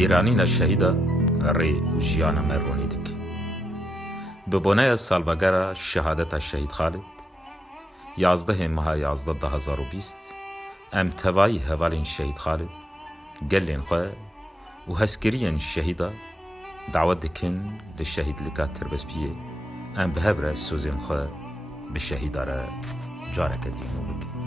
بیرانین شهیدا ری و جیان مرونی دک. ببونه سالوگر شهادت شهید خالد 11 ماه 11 2020 ام توایی حوالین شهید خالد گلین خواه و هسکرین شهیدا دعوت دکن لشهید لکات تربس بیه ام به هفره سوزین خواه به شهیداره جارک دینو بکن.